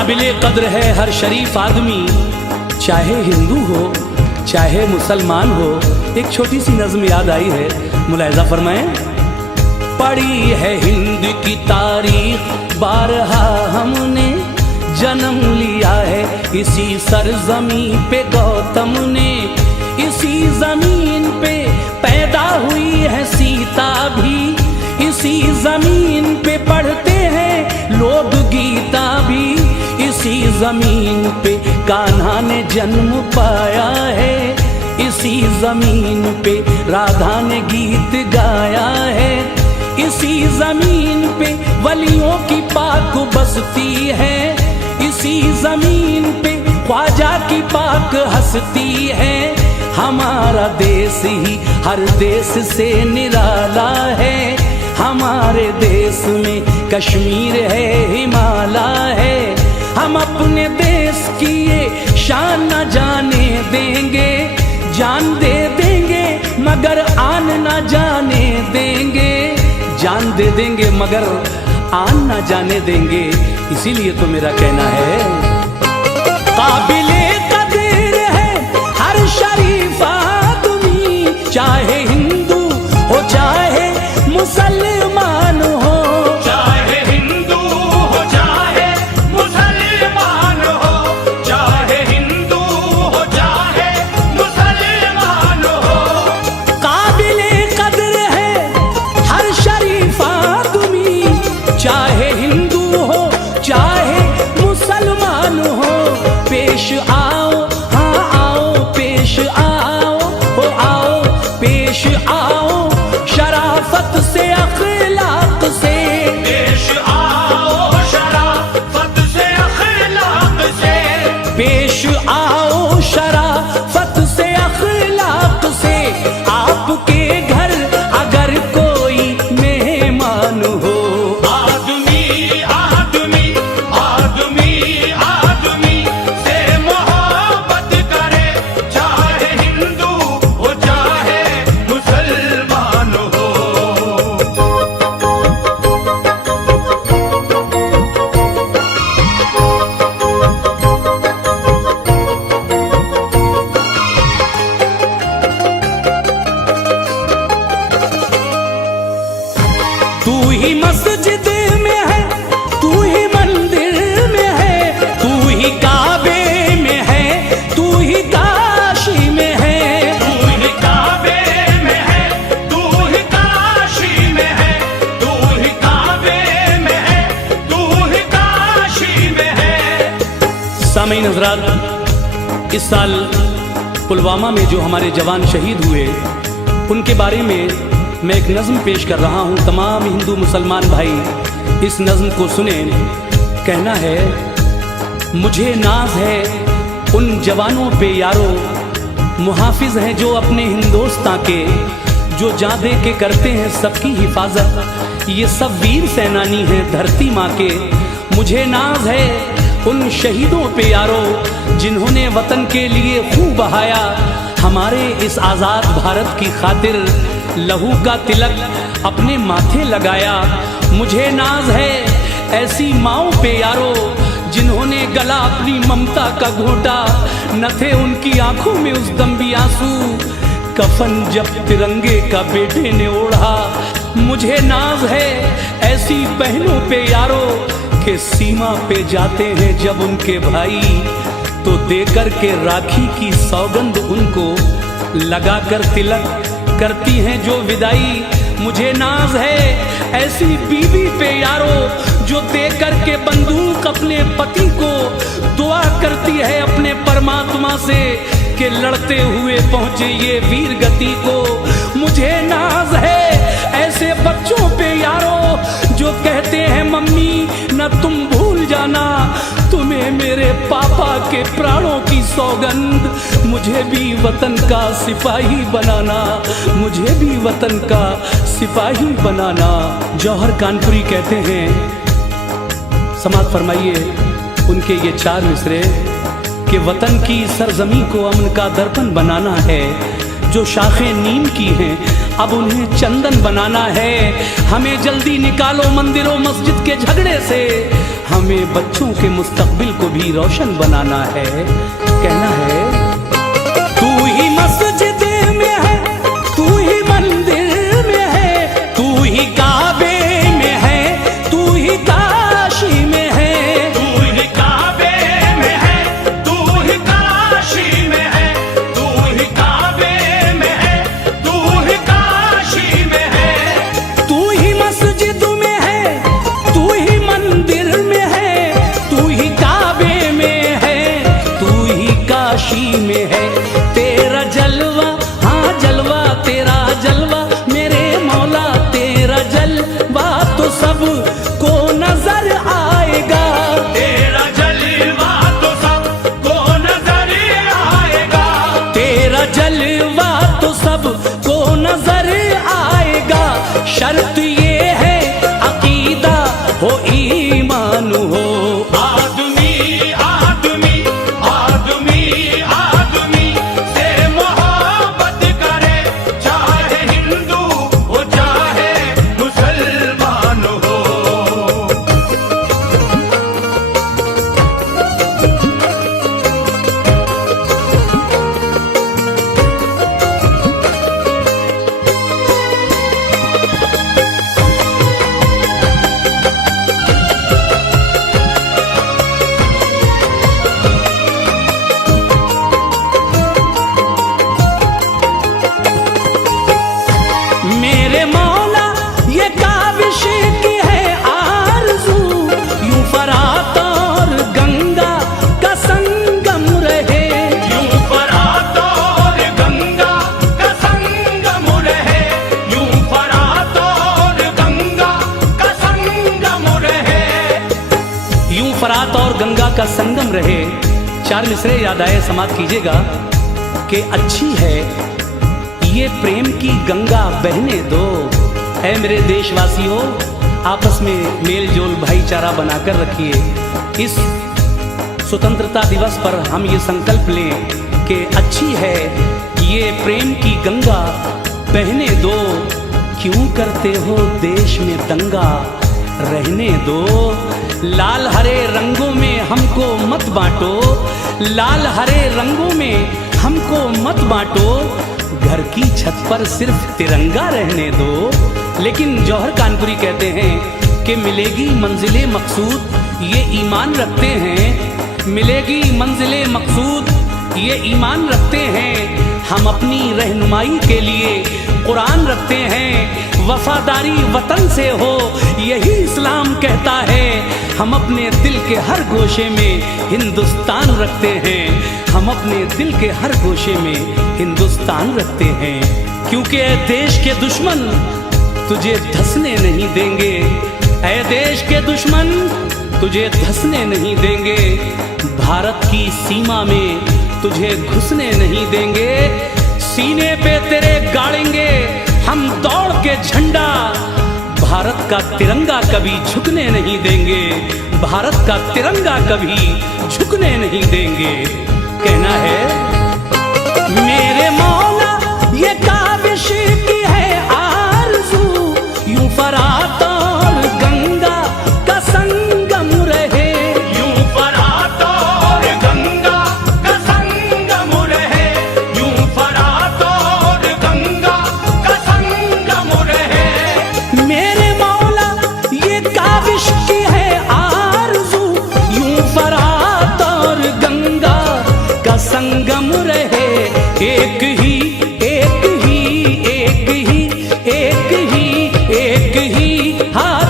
काबिले कद्र है हर शरीफ आदमी, चाहे हिंदू हो चाहे मुसलमान हो। एक छोटी सी नज़्म याद आई है, मुलाहिज़ा फरमाएं। पढ़ी है हिंद की तारीख बारहा हमने, जन्म लिया है इसी सरजमी पे गौतम ने, इसी जमीन पे पैदा हुई है सीता भी, इसी जमीन पे पढ़ते हैं लोग गीता भी, इसी जमीन पे कान्हा ने जन्म पाया है, इसी जमीन पे राधा ने गीत गाया है, इसी जमीन पे वलियों की पाक बसती है, इसी जमीन पे ख्वाजा की पाक हस्ती है। हमारा देश ही हर देश से निराला है, हमारे देश में कश्मीर है, हिमालय है। हम अपने देश की ये शान न जाने देंगे, जान दे देंगे मगर आन न जाने देंगे, जान दे देंगे मगर आन न जाने देंगे। इसीलिए तो मेरा कहना है, काबिले कदर है हर शरीफ आदमी, चाहे हिंदू हो चाहे मुसलमान हो, चाहे हिंदू हो चाहे मुसलमान हो, चाहे हिंदू हो चाहे मुसलमान हो। काबिले कदर है हर शरीफ आदमी, चाहे हिंदू हो चाहे मुसलमान हो। पेश आओ हाँ आओ, पेश आओ हो आओ, पेश आओ शराफत से अखलाक से, पेश आओ शराफत से अखलाक से, पेश आओ शराफत से अखलाक से। आपके घर अगर कोई मेहमान हो, आदमी आदमी आदमी आदमी से मोहब्बत करे, चाहे हिंदू हो चाहे मुसलमान हो। तू ही मस्जिद में है, तू ही मंदिर में है, तू ही काबे में है, तू ही काशी में है, तू ही काबे में है, तू ही काशी में है, तू ही काबे में है, तू ही काशी में है। सामीन हज़रात, इस साल पुलवामा में जो हमारे जवान शहीद हुए उनके बारे में मैं एक नज़्म पेश कर रहा हूँ। तमाम हिंदू मुसलमान भाई इस नज़्म को सुने। कहना है, मुझे नाज है उन जवानों पे यारो, मुहाफिज हैं जो अपने हिंदोस्तां के, जो जान दे के करते हैं सबकी हिफाजत। ये सब वीर सेनानी हैं धरती माँ के। मुझे नाज है उन शहीदों पे यारो, जिन्होंने वतन के लिए खून बहाया, हमारे इस आज़ाद भारत की खातिर लहू का तिलक अपने माथे लगाया। मुझे नाज है ऐसी माओं पे यारो, जिन्होंने गला अपनी ममता का घोटा, न थे उनकी आंखों में उस दम भी आंसू, कफन जब तिरंगे का बेटे ने ओढ़ा। मुझे नाज है ऐसी बहनों पे यारो, के सीमा पे जाते हैं जब उनके भाई, तो देकर के राखी की सौगंध उनको लगाकर तिलक करती हैं जो विदाई। मुझे नाज है ऐसी बीवी पे यारो, जो देकर के बंदूक अपने पति को दुआ करती है अपने परमात्मा से कि लड़ते हुए पहुंचे ये वीर गति को। मुझे नाज है ऐसे बच्चों पे यारो, जो कहते हैं मम्मी न तुम भूल जाना, तुम्हें मेरे पापा के प्राणों की सौगंध। मुझे भी वतन का सिपाही बनाना, मुझे भी वतन का सिपाही बनाना। जौहर कानपुरी कहते हैं, समात फरमाइए उनके ये चार मिसरे कि वतन की सरजमी को अमन का दर्पण बनाना है। जो शाखें नीम की हैं अब उन्हें चंदन बनाना है। हमें जल्दी निकालो मंदिरों मस्जिद के झगड़े से, हमें बच्चों के मुस्तकबिल को भी रोशन बनाना है। कहना है तू ही मस्जिद में है, तू ही मंदिर में है, तू ही काबे में है, तू ही काशी में है। तू ही काबे में है, तू ही काशी में है, तू ही काबे में है, तू ही काशी में है। तू ही मस्जिद में है, तू ही मंदिर में है, तू ही काबे में है, तू ही काशी में है। तेरा जलवा, हाँ जलवा, तेरा जलवा मेरे मौला, तेरा जलवा तो सब को नजर आएगा। तेरा जलवा तो सबको नजर आएगा। तेरा जलवा तो सब को नजर आएगा। शर्त ये है अकीदा हो, ईमान हो। आदमी आदमी आदमी आदमी से मोहब्बत करे, चाहे हिंदू हो चाहे मुसलमान हो। मेरे मौला ये काविश की है आरज़ू, यूं फरात और गंगा का संगम रहे। यूं फरात और गंगा का संगम रहे, यूं फरात और गंगा का संगम रहे। यूं फरात और गंगा का संगम रहे। चार मिसरे याद आए, समाप्त कीजिएगा कि अच्छी है ये प्रेम की गंगा बहने दो। ऐ मेरे देशवासियों, आपस में मेल जोल भाईचारा बनाकर रखिए। इस स्वतंत्रता दिवस पर हम ये संकल्प लें कि अच्छी है ये प्रेम की गंगा बहने दो। क्यों करते हो देश में दंगा, रहने दो। लाल हरे रंगों में हमको मत बांटो, लाल हरे रंगों में हमको मत बांटो। घर की छत पर सिर्फ तिरंगा रहने दो। लेकिन जौहर कानपुरी कहते हैं कि मिलेगी मंजिले मकसूद ये ईमान रखते हैं, मिलेगी मंजिले मकसूद ये ईमान रखते हैं। हम अपनी रहनुमाई के लिए कुरान रखते हैं। वफादारी वतन से हो यही इस्लाम कहता है। हम अपने दिल के हर गोशे में हिंदुस्तान रखते हैं, हम अपने दिल के हर गोशे में हिंदुस्तान रखते हैं। क्योंकि ऐ देश के दुश्मन तुझे धंसने नहीं देंगे, ऐ देश के दुश्मन तुझे धंसने नहीं देंगे। भारत की सीमा में तुझे घुसने नहीं देंगे। सीने पे तेरे गाड़ेंगे हम दौड़ के झंडा। भारत का तिरंगा कभी झुकने नहीं देंगे, भारत का तिरंगा कभी झुकने नहीं देंगे। कहना है मेरे मौला ये काविश की है आरज़ू, यूं फरात और गंगा का संगम रहे। यूं फरात और गंगा का संगम रहे, यूं फरात और गंगा का संगम रहे। मेरे मौला ये काविश की है आरज़ू, यूं फरात और गंगा का संगम रहे। एक ही एक ही एक ही एक ही एक ही हाथ